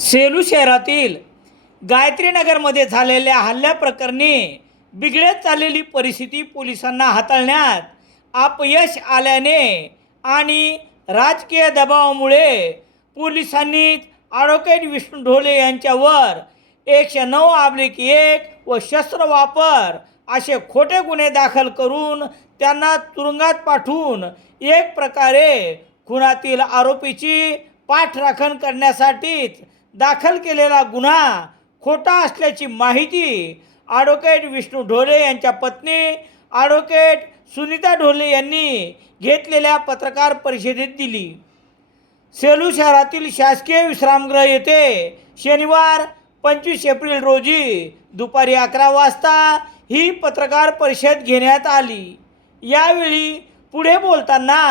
सेलू शहरातील गायत्रीनगरमध्ये झालेल्या हल्ल्याप्रकरणी बिघडत चाललेली परिस्थिती पोलिसांना हाताळण्यात अपयश आल्याने आणि राजकीय दबावामुळे पोलिसांनी ॲडव्होकेट विष्णू ढोले यांच्यावर 109/1 व शस्त्र वापर असे खोटे गुन्हे दाखल करून त्यांना तुरुंगात पाठवून एक प्रकारे खुनातील आरोपीची पाठराखण करण्यासाठीच दाखल केलेला गुन्हा खोटा असल्याची माहिती ॲडव्होकेट विष्णू ढोले यांच्या पत्नी ॲडव्होकेट सुनीता ढोले यांनी घेतलेल्या पत्रकार परिषदेत दिली। सेलू शहरातील शासकीय विश्रामगृह येथे शनिवार 25 एप्रिल रोजी दुपारी 11 वाजता ही पत्रकार परिषद घेण्यात आली। यावेळी पुढे बोलताना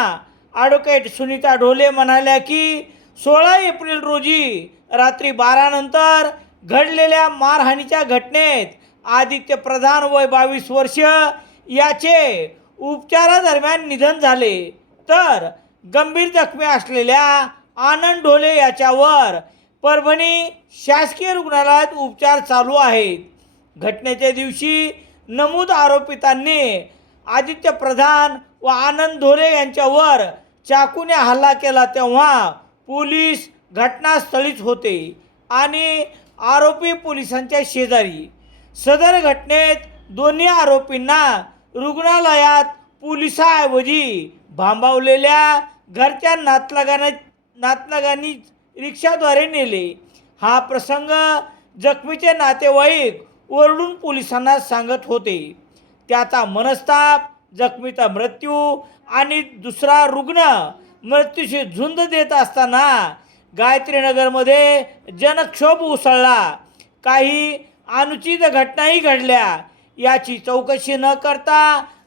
ॲडव्होकेट सुनीता ढोले म्हणाल्या की 16 एप्रिल रोजी रात्री 12 नंतर घडलेल्या मारहाणीच्या घटनेत आदित्य प्रधान वय 22 वर्ष याचे उपचारादरम्यान निधन झाले, तर गंभीर जखमी असलेल्या आनंद ढोले याच्यावर परभणी शासकीय रुग्णालयात उपचार चालू आहेत। घटनेच्या दिवशी नमूद आरोपितांनी आदित्य प्रधान व आनंद ढोले यांच्यावर चाकूने हल्ला केला तेव्हा पोलीस घटनास्थळीच होते आणि आरोपी पोलिसांच्या शेजारी। सदर घटनेत दोन्ही आरोपींना रुग्णालयात पोलिसांऐवजी भांबावलेल्या घरच्या नातलगांनी रिक्षाद्वारे नेले। हा प्रसंग जखमीचे नातेवाईक ओरडून पोलिसांना सांगत होते। त्याचा मनस्ताप, जखमीचा मृत्यू आणि दुसरा रुग्ण मृत्यूशी झुंज देत असताना गायत्रीनगरमध्ये जनक्षोभ उसळला। काही अनुचित घटनाही घडल्या। याची चौकशी न करता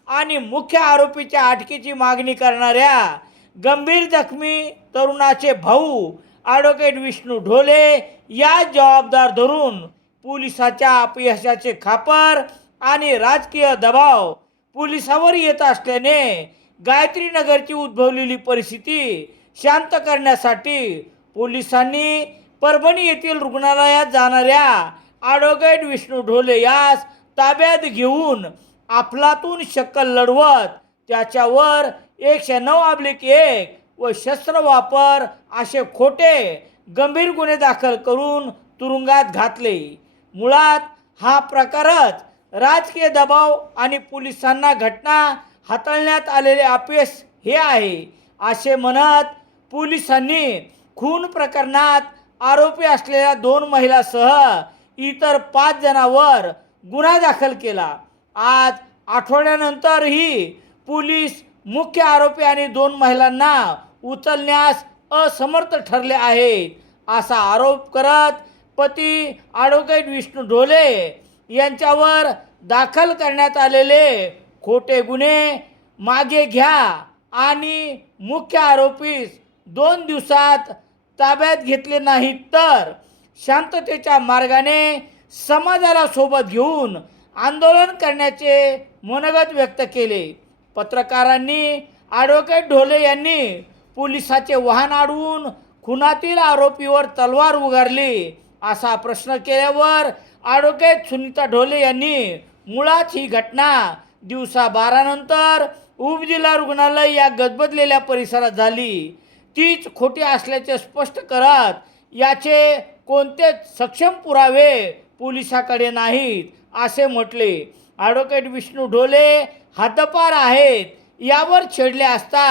आणि मुख्य आरोपीच्या अटकेची मागणी करणाऱ्या गंभीर जखमी तरुणाचे भाऊ ॲडव्होकेट विष्णू ढोले या जबाबदार धरून पोलिसाच्या अपयशाचे खापर आणि राजकीय दबाव पोलिसावर येत असल्याने गायत्रीनगरची उद्भवलेली परिस्थिती शांत करण्यासाठी पोलिसांनी परभणी येथील रुग्णालयात जाणाऱ्या ॲडव्होकेट विष्णू ढोले यास ताब्यात घेऊन अफलातून शक्कल लढवत त्याच्यावर 109/1 व शस्त्र वापर असे खोटे गंभीर गुन्हे दाखल करून तुरुंगात घातले। मुळात हा प्रकारच राजकीय दबाव आणि पोलिसांना घटना हाताळण्यात आलेले अपयश हे आहे, असे म्हणत पोलिसांनी खून प्रकरणात आरोपी असलेल्या 2 महिलांसह इतर 5 जणांवर गुन्हा दाखल केला। आज आठवड्यानंतरही पोलीस मुख्य आरोपी आणि 2 महिलांना उचलण्यास असमर्थ ठरले आहेत, असा आरोप करत पती ॲडव्होकेट विष्णू ढोले यांच्यावर दाखल करण्यात आलेले खोटे गुन्हे मागे घ्या आणि मुख्य आरोपीस 2 दिवसात ताब्यात घेतले नाहीत तर शांततेच्या मार्गाने समाजाला सोबत घेऊन आंदोलन करण्याचे मनोगत व्यक्त केले। पत्रकारांनी ॲडव्होकेट ढोले यांनी पोलिसाचे वाहन अडवून खुनातील आरोपीवर तलवार उगारली असा प्रश्न केल्यावर ॲडव्होकेट सुनीता ढोले यांनी मुळात ही घटना दिवसा 12 नंतर उपजिल्हा रुग्णालय या गजबजलेल्या परिसरात झाली, तीच खोटी असल्याचे स्पष्ट करत याचे कोणतेच सक्षम पुरावे पोलिसाकडे नाहीत असे म्हटले। ॲडव्होकेट विष्णू ढोले हद्दपार आहेत यावर छेडले असता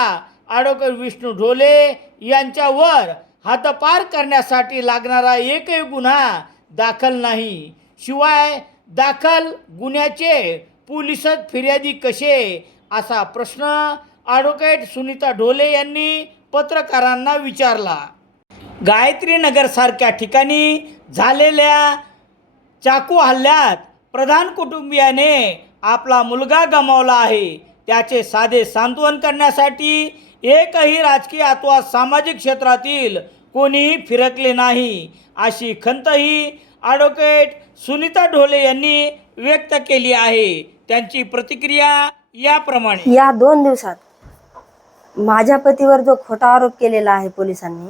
ॲडव्होकेट विष्णू ढोले यांच्यावर हद्दपार करण्यासाठी लागणारा एकही गुन्हा दाखल नाही। शिवाय दाखल गुन्ह्याचे पोलिसात फिर्यादी कसे, असा प्रश्न ॲडव्होकेट सुनीता ढोले यांनी पत्रकारांना विचारला। गायत्रीनगरसारख्या ठिकाणी झालेल्या चाकू हल्ल्यात प्रधान कुटुंबियाने आपला मुलगा गमावला आहे। त्याचे साधे सांत्वन करण्यासाठी एकही राजकीय अथवा सामाजिक क्षेत्रातील कोणीही फिरकले नाही, अशी खंतही ॲडव्होकेट सुनीता ढोले यांनी व्यक्त केली आहे। त्यांची प्रतिक्रिया याप्रमाणे। या 2 दिवसात माझ्या पतीवर जो खोटा आरोप केलेला आहे पोलिसांनी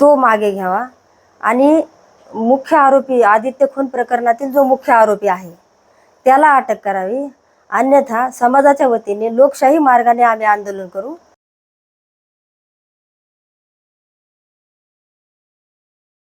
तो मागे घ्यावा आणि मुख्य आरोपी आदित्य खून प्रकरणातील जो मुख्य आरोपी आहे त्याला अटक करावी, अन्यथा समाजाच्या वतीने लोकशाही मार्गाने आम्ही आंदोलन करू.